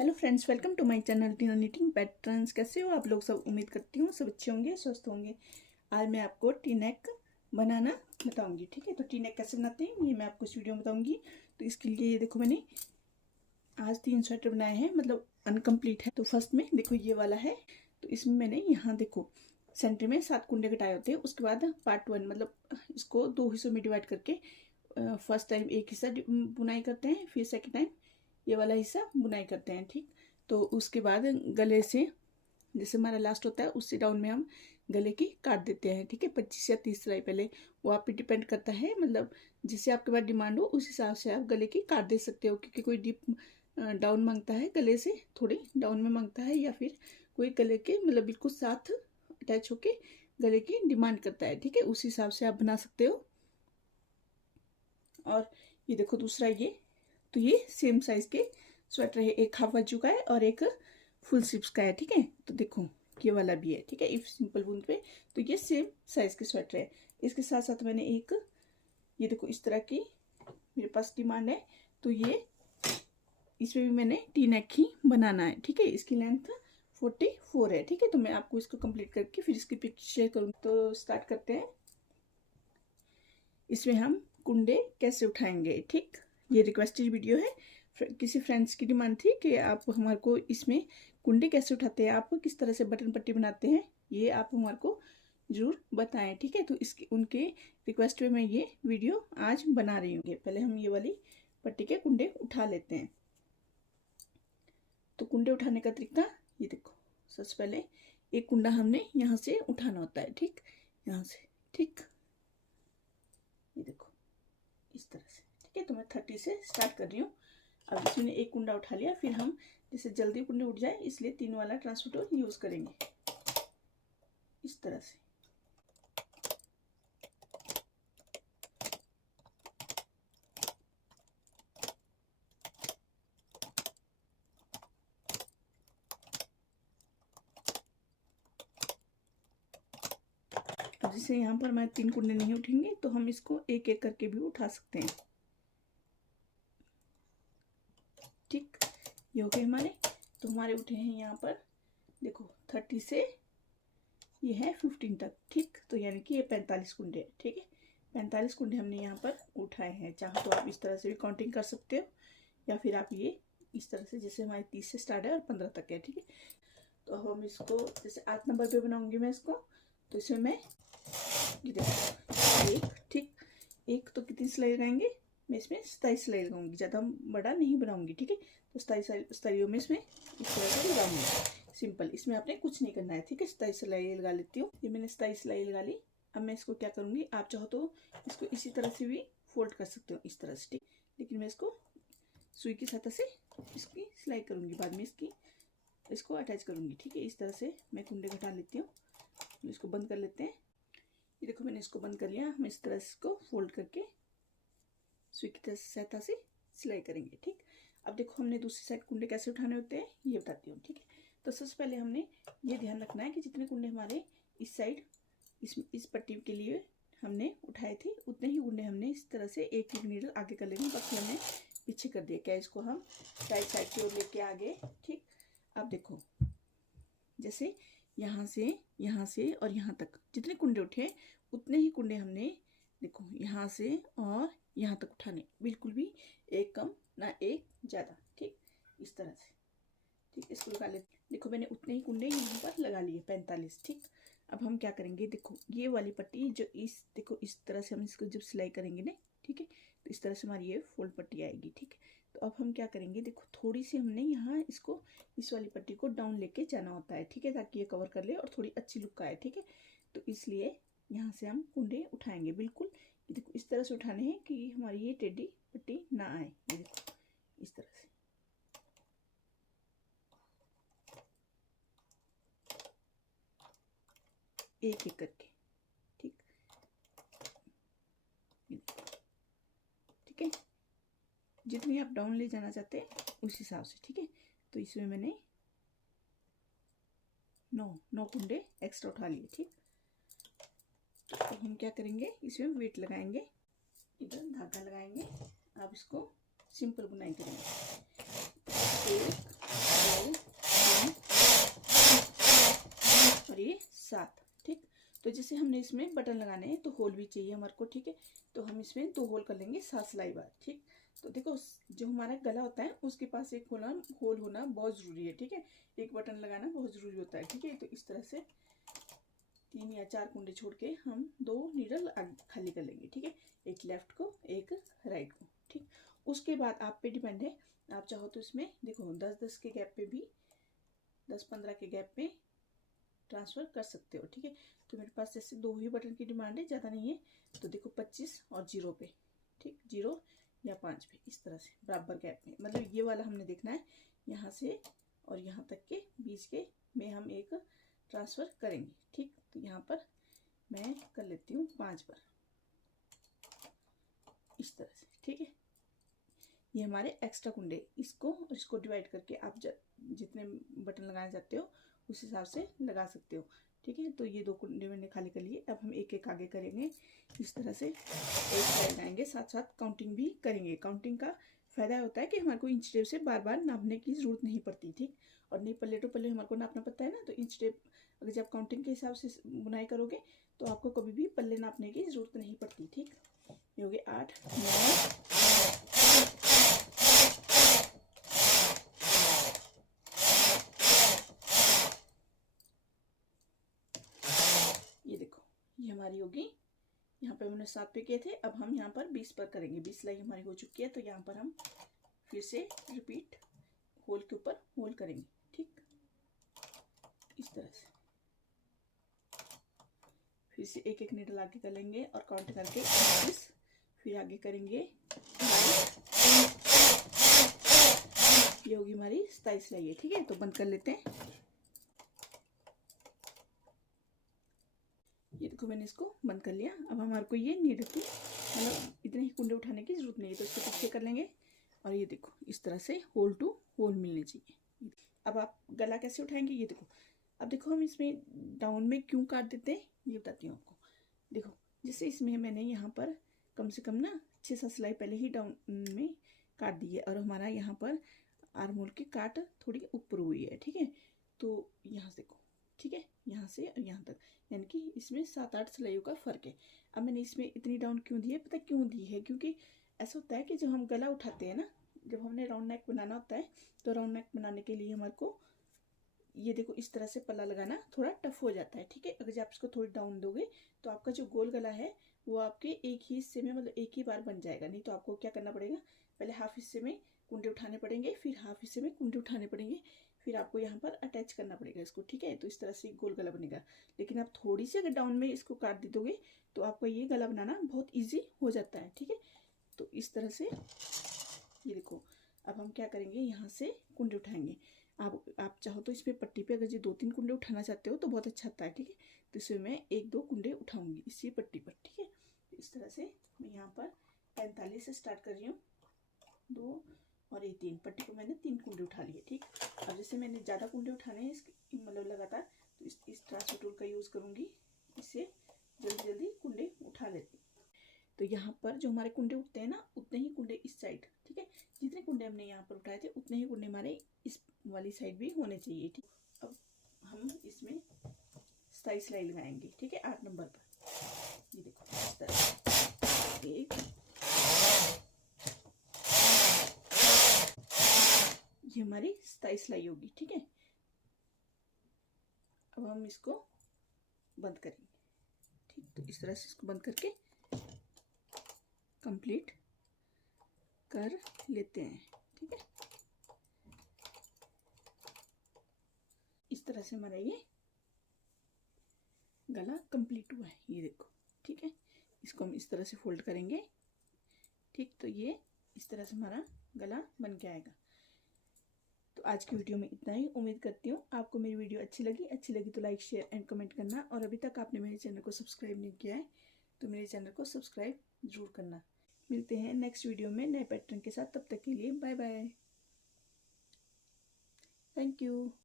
Hello friends, welcome to my channel Tina knitting patterns. कैसे हो आप लोग सब? उम्मीद करती हूँ सब अच्छे होंगे, स्वस्थ होंगे। आज मैं आपको टी नेक बनाना बताऊंगी। ठीक है, तो टी नेक कैसे बनाते हैं ये मैं आपको इस वीडियो में बताऊंगी। तो इसके लिए देखो मैंने आज 3 स्वेटर बनाए हैं, मतलब अनकम्प्लीट है। तो फर्स्ट में देखो ये वाला है। तो इसमें मैंने यहाँ देखो सेंटर में 7 कुंडे कटाए होते हैं। उसके बाद पार्ट 1 मतलब इसको 2 हिस्सों में डिवाइड करके फर्स्ट टाइम एक हिस्सा बुनाई करते हैं, फिर सेकेंड टाइम ये वाला हिस्सा बुनाई करते हैं। ठीक, तो उसके बाद गले से जैसे हमारा लास्ट होता है उससे डाउन में हम गले की काट देते हैं। ठीक है, 25 या 30 सिलाई पहले, वो आप पे डिपेंड करता है, मतलब जिससे आपके पास डिमांड हो उस हिसाब से आप गले की काट दे सकते हो। क्योंकि कोई डीप डाउन मांगता है, गले से थोड़ी डाउन में मांगता है, या फिर कोई गले के मतलब बिल्कुल साथ अटैच होके गले की डिमांड करता है। ठीक है, उस हिसाब से आप बना सकते हो। और ये देखो दूसरा, ये तो ये सेम साइज के स्वेटर है, एक हाफ बाजू का है और एक फुल स्लीव्स का है। ठीक है, तो देखो ये वाला भी है। ठीक है, इफ सिंपल वूल पे तो ये सेम साइज के स्वेटर है। इसके साथ साथ मैंने एक ये देखो इस तरह की मेरे पास डिमांड है, तो ये इसमें भी मैंने टी नेक ही बनाना है। ठीक है, इसकी लेंथ 44 है। ठीक है, तो मैं आपको इसको कंप्लीट करके फिर इसकी पिक्चर शेयर करूँगी। तो स्टार्ट करते हैं। इसमें हम कुंडे कैसे उठाएंगे। ठीक, ये रिक्वेस्टेड वीडियो है, किसी फ्रेंड्स की डिमांड थी कि आप हमारे को इसमें कुंडे कैसे उठाते हैं, आप किस तरह से बटन पट्टी बनाते हैं, ये आप हमारे को जरूर बताएं। ठीक है, तो इसकी उनके रिक्वेस्ट पे मैं ये वीडियो आज बना रही हूँ। पहले हम ये वाली पट्टी के कुंडे उठा लेते हैं। तो कुंडे उठाने का तरीका ये देखो, सबसे पहले एक कुंडा हमने यहाँ से उठाना होता है। ठीक, यहाँ से, ठीक, ये देखो इस तरह से। ठीक है, तो मैं 30 से स्टार्ट कर रही हूँ। अब इसमें एक कुंडा उठा लिया, फिर हम जैसे जल्दी कुंडे उठ जाए इसलिए 3 वाला ट्रांसपोर्टर यूज करेंगे इस तरह से। अब जैसे यहाँ पर मैं 3 कुंडे नहीं उठेंगे तो हम इसको एक एक करके भी उठा सकते हैं। ठीक, ये हो गए हमारे। तो हमारे उठे हैं यहाँ पर देखो 30 से ये है 15 तक। ठीक, तो यानी कि ये 45 कुंडे। ठीक है, 45 कुंडे हमने यहाँ पर उठाए हैं। चाहो तो आप इस तरह से भी काउंटिंग कर सकते हो, या फिर आप ये इस तरह से, जैसे हमारे 30 से स्टार्ट है और 15 तक है। ठीक है, तो अब हम इसको जैसे 8 नंबर पे बनाऊंगी मैं इसको। तो इसमें मैं ये देखो एक, ठीक, एक तो कितनी सिलाई लगाएंगे, मैं इसमें 27 सिलाई लगाऊंगी, ज़्यादा बड़ा नहीं बनाऊंगी। ठीक है, तो 27 सिलाइयों में इसमें इस तरह से लगाऊंगी सिंपल। इसमें आपने कुछ नहीं करना है। ठीक है, 27 सिलाई लगा लेती हूँ। ये मैंने 27 सिलाई लगा ली। अब मैं इसको क्या करूँगी, आप चाहो तो इसको इसी तरह से भी फोल्ड कर सकते हो, इस तरह से। ठीक, लेकिन मैं इसको सुई की सहायता से इसकी सिलाई करूँगी, बाद में इसको अटैच करूँगी। ठीक है, इस तरह से मैं कुंडे घटा लेती हूँ। इसको बंद कर लेते हैं। ये देखो मैंने इसको बंद कर लिया। हम इस तरह से इसको फोल्ड करके सुई की सहायता से सिलाई करेंगे। ठीक, अब देखो हमने दूसरी साइड कुंडे कैसे उठाने होते हैं ये बताती हूँ। ठीक है, तो सबसे पहले हमने ये ध्यान रखना है कि जितने कुंडे हमारे इस साइड इस पट्टी के लिए हमने उठाए थे, उतने ही कुंडे हमने इस तरह से एक एक नीडल आगे कर लेंगे। बाकी हमने पीछे कर दिया। क्या इसको हम राइट साइड की ओर लेके आगे। ठीक, अब देखो जैसे यहाँ से और यहाँ तक जितने कुंडे उठे उतने ही कुंडे हमने देखो यहाँ से और यहाँ तक उठाने, बिल्कुल भी एक कम ना एक ज़्यादा। ठीक, इस तरह से। ठीक, इसको लगा लेते। देखो मैंने उतने ही कुंडे यहाँ पर लगा लिए 45। ठीक, अब हम क्या करेंगे, देखो ये वाली पट्टी जो देखो इस तरह से हम इसको जब सिलाई करेंगे ना, ठीक है, तो इस तरह से हमारी ये फोल्ड पट्टी आएगी। ठीक है, तो अब हम क्या करेंगे, देखो थोड़ी सी हमने यहाँ इसको इस वाली पट्टी को डाउन लेके जाना होता है। ठीक है, ताकि ये कवर कर ले और थोड़ी अच्छी लुक आए। ठीक है, तो इसलिए यहाँ से हम कुंडे उठाएंगे बिल्कुल। देखो इस तरह से उठाने हैं कि हमारी ये टेढ़ी पट्टी ना आए। ये देखो इस तरह से। एक एक करके। ठीक, ठीक है, जितनी आप डाउन ले जाना चाहते हैं उस हिसाब से। ठीक है, तो इसमें मैंने 9 कुंडे एक्स्ट्रा उठा लिए। ठीक, तो हम क्या करेंगे, इसमें वेट लगाएंगे, इधर धागा लगाएंगे। आप इसको सिंपल बुनाई करेंगे। 1 हमने इसमें बटन लगाने हैं तो होल भी चाहिए हमारे को, ठीक है। तो हम इसमें 2 होल कर लेंगे 7 सिलाई बार, ठीक। तो देखो जो हमारा गला होता है उसके पास एक होल होना बहुत ज़रूरी है, ठीक है। एक बटन लगाना बहुत ज़रूरी होता है, ठीक है। तो इस तरह से 3 या 4 कुंडे छोड़ के हम 2 नीडल खाली कर लेंगे, ठीक है। एक लेफ्ट को एक राइट को, ठीक। उसके बाद आप पे डिपेंड है, आप चाहो तो इसमें देखो 10-10 के गैप पे भी 10-15 के गैप पे ट्रांसफ़र कर सकते हो, ठीक है। तो मेरे पास जैसे 2 ही बटन की डिमांड है, ज़्यादा नहीं है। तो देखो 25 और 0 पे, ठीक, 0 या 5 पे, इस तरह से बराबर गैप में, मतलब ये वाला हमने देखना है यहाँ से और यहाँ तक के बीच के में हम एक ट्रांसफ़र करेंगे, ठीक। तो यहाँ पर मैं कर लेती हूँ 5 बार इस तरह से, ठीक है। ये हमारे एक्स्ट्रा कुंडे, इसको डिवाइड करके आप जितने बटन लगाना चाहते हो उस हिसाब से लगा सकते हो, ठीक है। तो ये 2 कुंडे मैंने खाली कर लिए। अब हम एक एक आगे करेंगे इस तरह से, एक साइड लगाएंगे, साथ साथ काउंटिंग भी करेंगे। काउंटिंग का फ़ायदा होता है कि हमारे को इंच टेप से बार बार नापने की ज़रूरत नहीं पड़ती, ठीक। और नहीं पल्ले टू पल्ले हमारे को नापना पड़ता है ना, तो इंच टेप अगर जब काउंटिंग के हिसाब से बुनाई करोगे तो आपको कभी भी पल्ले नापने की ज़रूरत नहीं पड़ती, ठीक। ये हो गए 8, 9, ये देखो ये हमारी होगी। यहाँ पे हमने 7 पे किए थे, अब हम यहाँ पर 20 पर करेंगे। 20 सिलाई हमारी हो चुकी है, तो यहाँ पर हम फिर से रिपीट होल के ऊपर होल करेंगे, ठीक, इस तरह से। फिर से एक एक नीडल आगे कर लेंगे और काउंट करके 21, फिर आगे करेंगे। ये होगी हमारी 27 सिलाई है, ठीक है। तो बंद कर लेते हैं। ये देखो मैंने इसको बंद कर लिया। अब हमारे को ये नीडल की मतलब इतने ही कुंडे उठाने की जरूरत नहीं है, तो इसको पीछे कर लेंगे और ये देखो इस तरह से होल टू होल मिलने चाहिए। अब आप गला कैसे उठाएंगे ये देखो। अब देखो हम इसमें डाउन में क्यों काट देते हैं ये बताती हूँ आपको। देखो जैसे इसमें मैंने यहाँ पर कम से कम ना 6-7 सिलाई पहले ही डाउन में काट दी है और हमारा यहाँ पर आर्म होल की काट थोड़ी ऊपर हुई है, ठीक है। तो यहाँ से देखो, ठीक है, यहाँ से और यहाँ तक, यानी कि इसमें 7-8 सिलाइयों का फ़र्क है। अब मैंने इसमें इतनी डाउन क्यों दी है, पता क्यों दी है, क्योंकि ऐसा होता है कि जब हम गला उठाते हैं ना, जब हमने राउंड नेक बनाना होता है, तो राउंड नेक बनाने के लिए हमारे को ये देखो इस तरह से पल्ला लगाना थोड़ा टफ हो जाता है, ठीक है। अगर जब आप इसको थोड़ी डाउन दोगे तो आपका जो गोल गला है वो आपके एक ही हिस्से में मतलब एक ही बार बन जाएगा। नहीं तो आपको क्या करना पड़ेगा, पहले हाफ हिस्से में कुंडे उठाने पड़ेंगे, फिर हाफ हिस्से में कुंडे उठाने पड़ेंगे, फिर आपको यहाँ पर अटैच करना पड़ेगा इसको, ठीक है। तो इस तरह से गोल गला बनेगा। लेकिन आप थोड़ी सी अगर डाउन में इसको काट दे दोगे तो आपका ये गला बनाना बहुत ईजी हो जाता है, ठीक है। तो इस तरह से ये देखो। अब हम क्या करेंगे, यहाँ से कुंडे उठाएंगे। आप चाहो तो इसमें पट्टी पे अगर जो 2-3 कुंडे उठाना चाहते हो तो बहुत अच्छा आता है, ठीक है। तो इसमें मैं 1-2 कुंडे उठाऊंगी इसी पट्टी पर, ठीक है। तो इस तरह से मैं यहाँ पर 45 से स्टार्ट कर रही हूँ, 2 और ये 3 पट्टी को मैंने 3 कुंडे उठा लिए, ठीक। अब जैसे मैंने ज़्यादा कुंडे उठाने हैं मतलब लगातार, तो इस ट्रांसफर टूल का यूज़ करूँगी, इससे जल्दी जल्दी कुंडे उठा लेती। तो यहाँ पर जो हमारे कुंडे उठते हैं ना, उतने ही कुंडे इस साइड, ठीक है। जितने कुंडे हमने यहाँ पर उठाए थे उतने ही कुंडे हमारे इस वाली साइड भी होने चाहिए, ठीक। अब हम इसमें 27 सिलाई लगाएंगे, ठीक है, 8 नंबर पर। ये देखो इस तरह एक, ये हमारी 27 सिलाई होगी, ठीक है। अब हम इसको बंद करेंगे, ठीक। तो इस तरह से इसको बंद करके कंप्लीट कर लेते हैं, ठीक है। इस तरह से हमारा ये गला कंप्लीट हुआ है, ये देखो, ठीक है। इसको हम इस तरह से फोल्ड करेंगे, ठीक। तो ये इस तरह से हमारा गला बन के आएगा। तो आज की वीडियो में इतना ही। उम्मीद करती हूँ आपको मेरी वीडियो अच्छी लगी तो लाइक शेयर एंड कमेंट करना। और अभी तक आपने मेरे चैनल को सब्सक्राइब नहीं किया है तो मेरे चैनल को सब्सक्राइब जरूर करना। मिलते हैं नेक्स्ट वीडियो में नए पैटर्न के साथ, तब तक के लिए बाय बाय, थैंक यू।